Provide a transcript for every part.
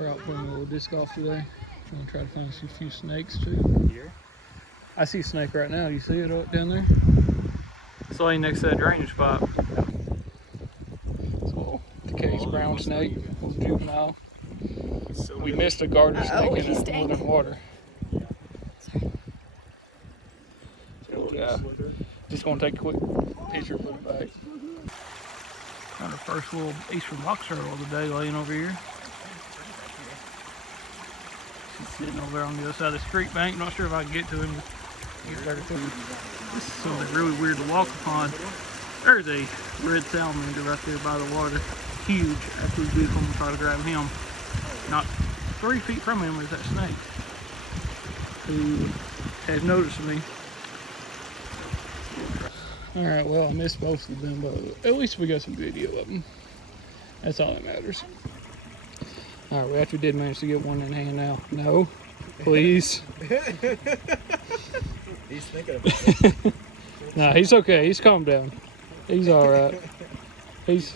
We're out playing a little disc golf today. I'm gonna try to find a few snakes too. Here? I see a snake right now. You see it up down there? It's laying next to that drainage pipe. It's a little decayed brown snake, a little juvenile. So we missed a garter snake in the northern water. Yeah. Little guy. Just gonna take a quick picture, put it back. Got our first little eastern box turtle of the day laying over here. She's sitting over there on the other side of this creek bank. Not sure if I can get to him. Get better to him. This is something really weird to walk upon. There's a red salamander right there by the water. Huge, absolutely beautiful. I'm gonna try to grab him. Not 3 feet from him is that snake, who has noticed me. Alright, well, I missed both of them, but at least we got some video of them. That's all that matters. Alright, we actually did manage to get one in hand now. No, please. He's thinking about it. Nah, he's okay. He's calmed down. He's alright. He's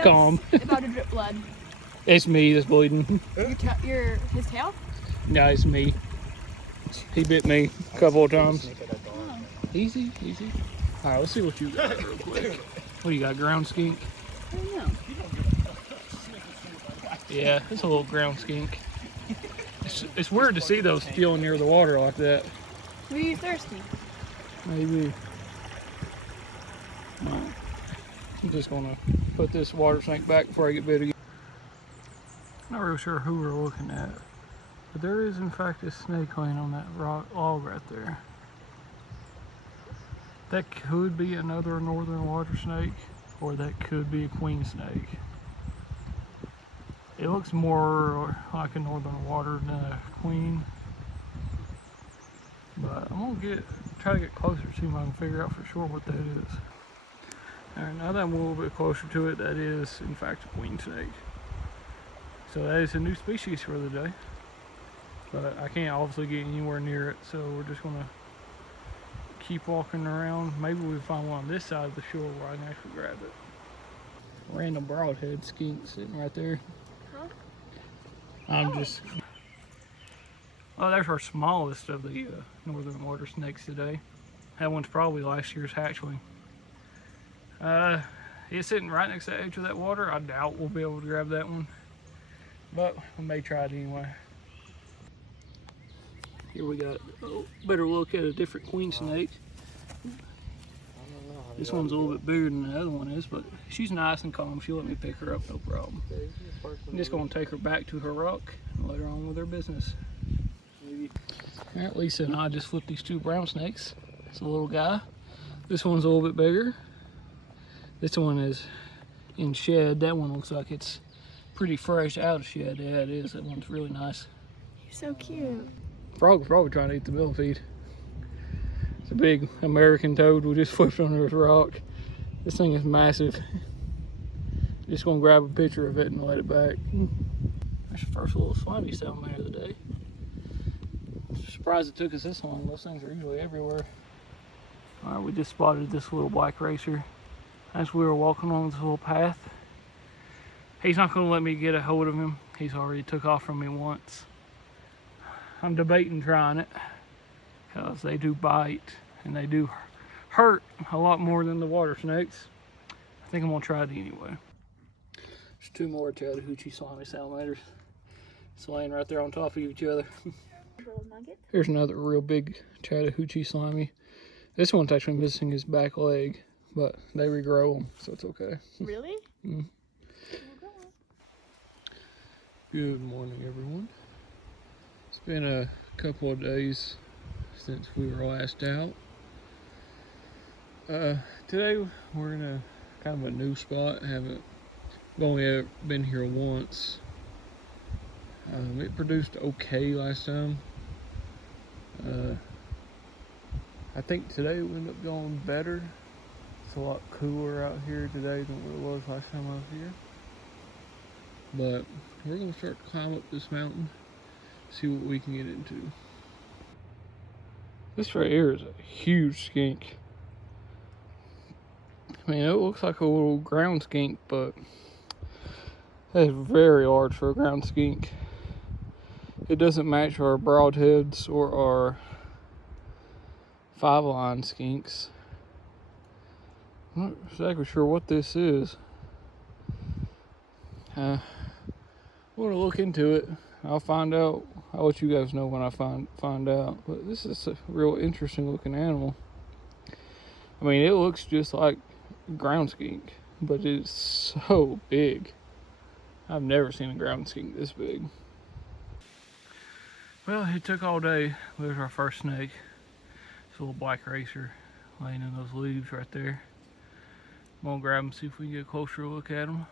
calm. About to drip blood. It's me that's bleeding. His tail? Nah, it's me. He bit me a couple of times. Easy, easy. Alright, let's see what you got real quick. What do you got, ground skink? I don't know. Yeah, it's a little ground skink. It's weird to see those still near the water like that. Were you thirsty? Maybe. No. I'm just gonna put this water snake back before I get bit again. Not real sure who we're looking at, but there is in fact a snake laying on that log right there. That could be another northern water snake, or that could be a queen snake. It looks more like a northern water than a queen, but I'm gonna try to get closer to him. I can figure out for sure what that is. Alright, now that I'm a little bit closer to it, that is in fact a queen snake. So that is a new species for the day, but I can't obviously get anywhere near it, so we're just gonna keep walking around. Maybe we'll find one on this side of the shore where I can actually grab it. Random broadhead skink sitting right there. Huh? Oh, there's our smallest of the northern water snakes today. That one's probably last year's hatchling. It's sitting right next to the edge of that water. I doubt we'll be able to grab that one, but we may try it anyway. Here we got a better look at a different queen snake. This one's a little bit bigger than the other one is, but she's nice and calm. She'll let me pick her up, no problem. I'm just gonna take her back to her rock and let her on with her business. Alright, Lisa and I just flipped these 2 brown snakes. It's a little guy. This one's a little bit bigger. This one is in shed. That one looks like it's pretty fresh out of shed. Yeah, it is. That one's really nice. You're so cute. Frog's probably trying to eat the millipede. It's a big American toad we just flipped under this rock. This thing is massive. Just gonna grab a picture of it and let it back. That's the first little slimy salamander of the day. Surprised it took us this long. Those things are usually everywhere. Alright, we just spotted this little black racer as we were walking on this little path. He's not gonna let me get a hold of him. He's already took off from me once. I'm debating trying it because they do bite and they do hurt a lot more than the water snakes. I think I'm gonna try it anyway. There's 2 more Chattahoochee slimy salamanders. It's laying right there on top of each other. Here's another real big Chattahoochee slimy. This one's actually missing his back leg, but they regrow them, so it's okay. Really? Mm. Good morning, everyone. It's been a couple of days since we were last out. Today we're in a kind of a new spot. I've only ever been here once. It produced okay last time. I think today it will end up going better. It's a lot cooler out here today than what it was last time I was here. But we're gonna start to climb up this mountain, see what we can get into. This right here is a huge skink. I mean, it looks like a little ground skink, but That is very large for a ground skink. It doesn't match our broadheads or our 5-line skinks. I'm not exactly sure what this is. I'm gonna look into it. I'll find out. I'll let you guys know when I find out. But this is a real interesting looking animal. I mean, it looks just like ground skink, but it's so big. I've never seen a ground skink this big. Well, it took all day. There's our first snake. This little black racer laying in those leaves right there. I'm gonna grab him, see if we can get a closer look at him.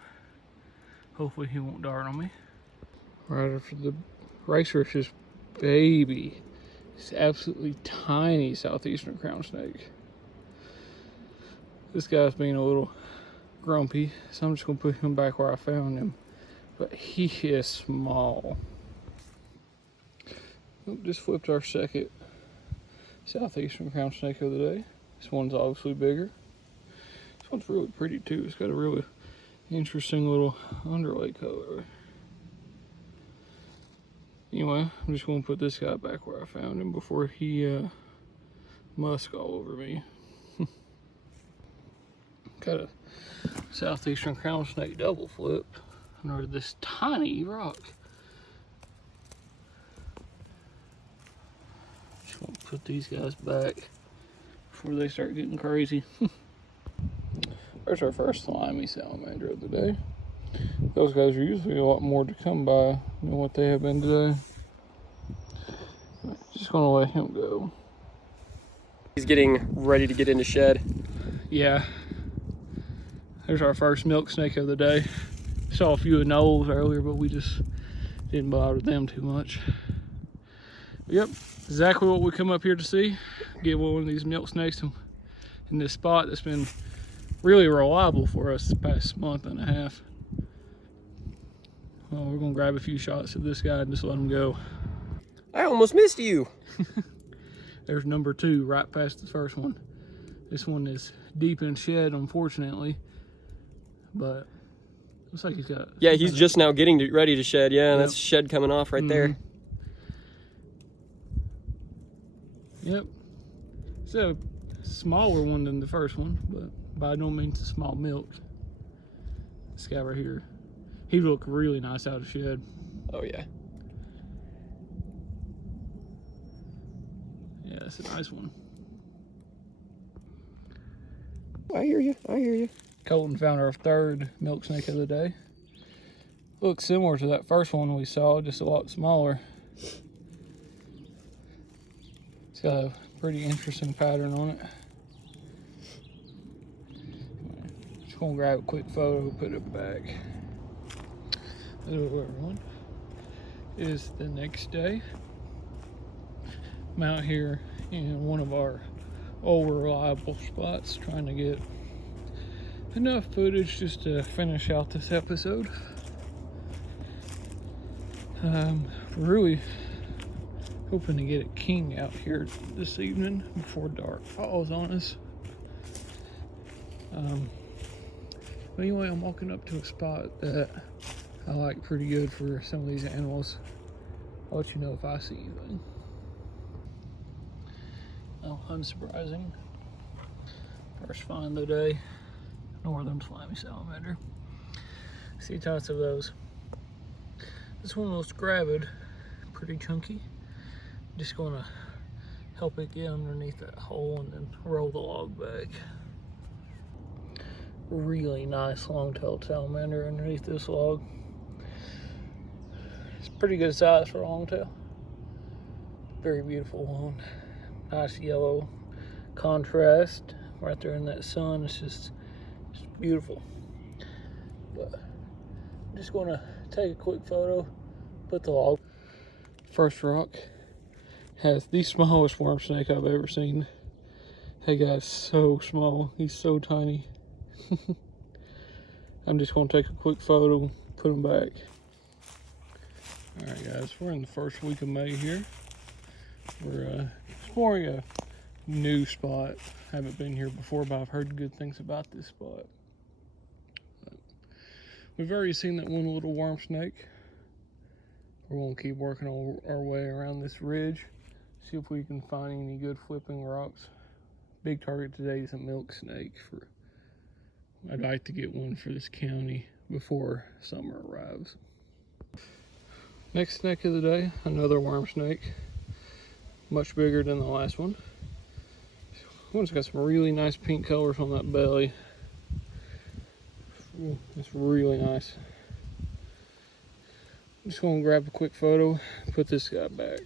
Hopefully he won't dart on me. Right after the racer, it's just baby. It's absolutely tiny southeastern crown snake. This guy's being a little grumpy, so I'm just gonna put him back where I found him. But he is small. Just flipped our second southeastern crown snake of the day. This one's obviously bigger. This one's really pretty too. It's got a really interesting little underlay color. Anyway, I'm just gonna put this guy back where I found him before he musk all over me. Got a southeastern crown snake double flip under this tiny rock. Just want to put these guys back before they start getting crazy. There's our first slimy salamander of the day. Those guys are usually a lot more to come by than what they have been today. Just gonna let him go. He's getting ready to get into shed. Yeah. There's our first milk snake of the day. Saw a few of Noel's earlier, but we just didn't bother them too much. Yep, exactly what we come up here to see. Get one of these milk snakes in this spot that's been really reliable for us the past month and a half. Well, we're gonna grab a few shots of this guy and just let him go. I almost missed you. There's number 2 right past the first one. This one is deep in shed, unfortunately, but looks like he's got. Yeah, he's just now getting ready to shed. Yeah, and that's shed coming off right there. Yep. It's a smaller one than the first one, but by no means a small milk. This guy right here, he looked really nice out of shed. Oh yeah. Yeah, it's a nice one. I hear you. I hear you. Colton found our third milk snake of the day. Looks similar to that first one we saw, just a lot smaller. It's got a pretty interesting pattern on it. Just gonna grab a quick photo, put it back. Hello everyone. It is the next day. I'm out here in one of our old reliable spots trying to get enough footage just to finish out this episode. Really hoping to get a king out here this evening before dark falls on us. But anyway, I'm walking up to a spot that I like pretty good for some of these animals. I'll let you know if I see anything. Oh, unsurprising. First find of the day, northern slimy salamander. See tons of those. This one looks gravid, pretty chunky. Just gonna help it get underneath that hole and then roll the log back. Really nice long-tailed salamander underneath this log. It's pretty good size for a longtail. Very beautiful one. Nice yellow contrast right there in that sun. It's just beautiful. But I'm just gonna take a quick photo, put the log. First rock has the smallest worm snake I've ever seen. That guy's so small. He's so tiny. I'm just gonna take a quick photo, put him back. Alright guys, we're in the first week of May here. We're exploring a new spot. Haven't been here before, but I've heard good things about this spot. We've already seen that one little worm snake. We're going to keep working our way around this ridge, see if we can find any good flipping rocks. Big target today is a milk snake. I'd like to get one for this county before summer arrives. Next snake of the day, another worm snake. Much bigger than the last one. This one's got some really nice pink colors on that belly. Ooh, it's really nice. I'm just gonna grab a quick photo, put this guy back.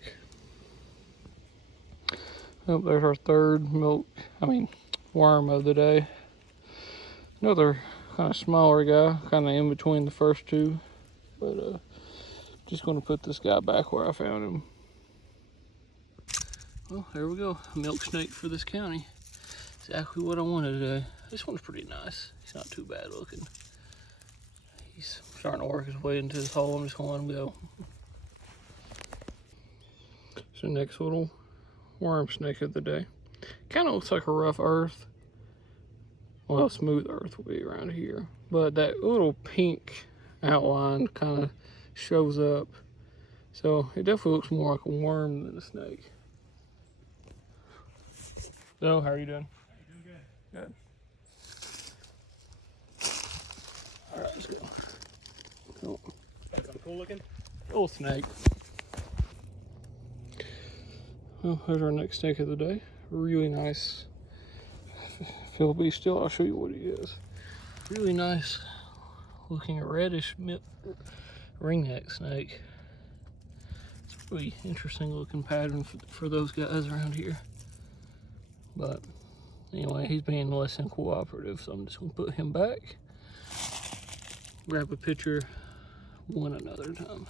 Oh, there's our third worm of the day. Another kind of smaller guy, kind of in between the first two. But just gonna put this guy back where I found him. Well, there we go, a milk snake for this county. Exactly what I wanted today. This one's pretty nice. He's not too bad looking. He's starting to work his way into his hole. I'm just gonna let him go. So next little worm snake of the day. Kind of looks like a rough earth. Well, smooth earth will be around here. But that little pink outline kind of shows up. So it definitely looks more like a worm than a snake. So, how are you doing? Doing good. Good. Alright, let's go. Cool. Got something cool looking? Little snake. Well, there's our next snake of the day. Really nice. If he'll be still, I'll show you what he is. Really nice looking reddish ringneck snake. It's a really interesting looking pattern for those guys around here. But anyway, he's being less than cooperative, so I'm just gonna put him back. Grab a picture one another time.